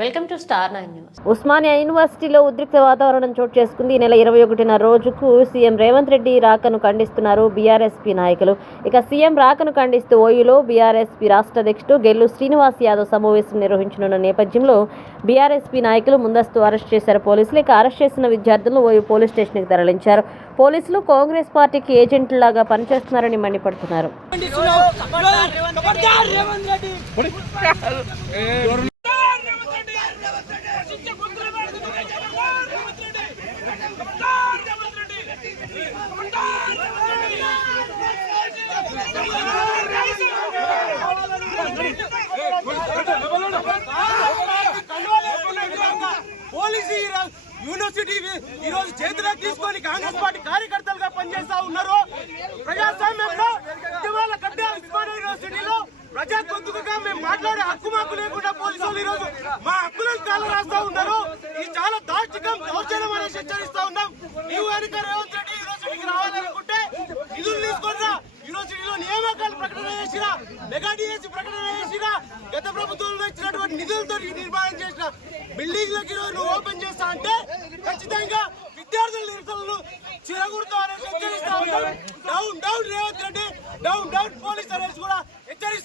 Welcome to star nine news Osmania యూనివర్సిటీలో ఉద్రిక్త వాతావరణం చోటు చేసుకుంది ఈ నెల ఇరవై ఒకటిన రోజుకు సీఎం రేవంత్ రెడ్డి రాకను ఖండిస్తున్నారు బీఆర్ఎస్పీ నాయకులు ఇక సీఎం రాకను ఖండిస్తూ ఓయూలో బీఆర్ఎస్పీ రాష్ట్ర అధ్యక్షుడు గెల్లు శ్రీనివాస్ యాదవ్ సమావేశం నిర్వహించనున్న నేపథ్యంలో బీఆర్ఎస్పీ నాయకులు ముందస్తు అరెస్ట్ చేశారు పోలీసులు ఇక అరెస్ట్ చేసిన విద్యార్థులను ఓయూ పోలీస్ స్టేషన్కి తరలించారు పోలీసులు కాంగ్రెస్ పార్టీకి ఏజెంట్లాగా పనిచేస్తున్నారని మండిపడుతున్నారు ఖబర్దార్ రేవంత్ రెడ్డి పోలీసు యూనివర్సిటీ ఈ రోజు తీసుకొని కాంగ్రెస్ పార్టీ కార్యకర్తలుగా పనిచేస్తా ఉన్నారు. ప్రజాస్వామ్యంలో ఇటీవల కట్టే ఉస్మానియా యూనివర్సిటీలో ప్రజా గొంతుకగా మేము మాట్లాడే హక్కు మాకు లేకుండా పోలీసులు ఈ రోజు మా హక్కులను కాల రాస్తా ఉన్నారు. ఇది చాలా దార్శికం దౌర్జన్యం అనేసి హెచ్చరిస్తా ఉన్నాం. నీవు అధికారు ప్రకటన చేసిన మెగా డిఎస్సి ప్రకటన చేసిన గత ప్రభుత్వంలో ఇచ్చినటువంటి నిధులతో నిర్మాణం చేసిన బిల్డింగ్లకి ఈరోజు ఓపెన్ చేస్తా అంటే ఖచ్చితంగా విద్యార్థుల నిరసనలు చిరగుడుతో అనేసి హెచ్చరిస్తా ఉంటాం. Down down Revanth Reddy. Down down police అనేసి కూడా హెచ్చరిస్తా.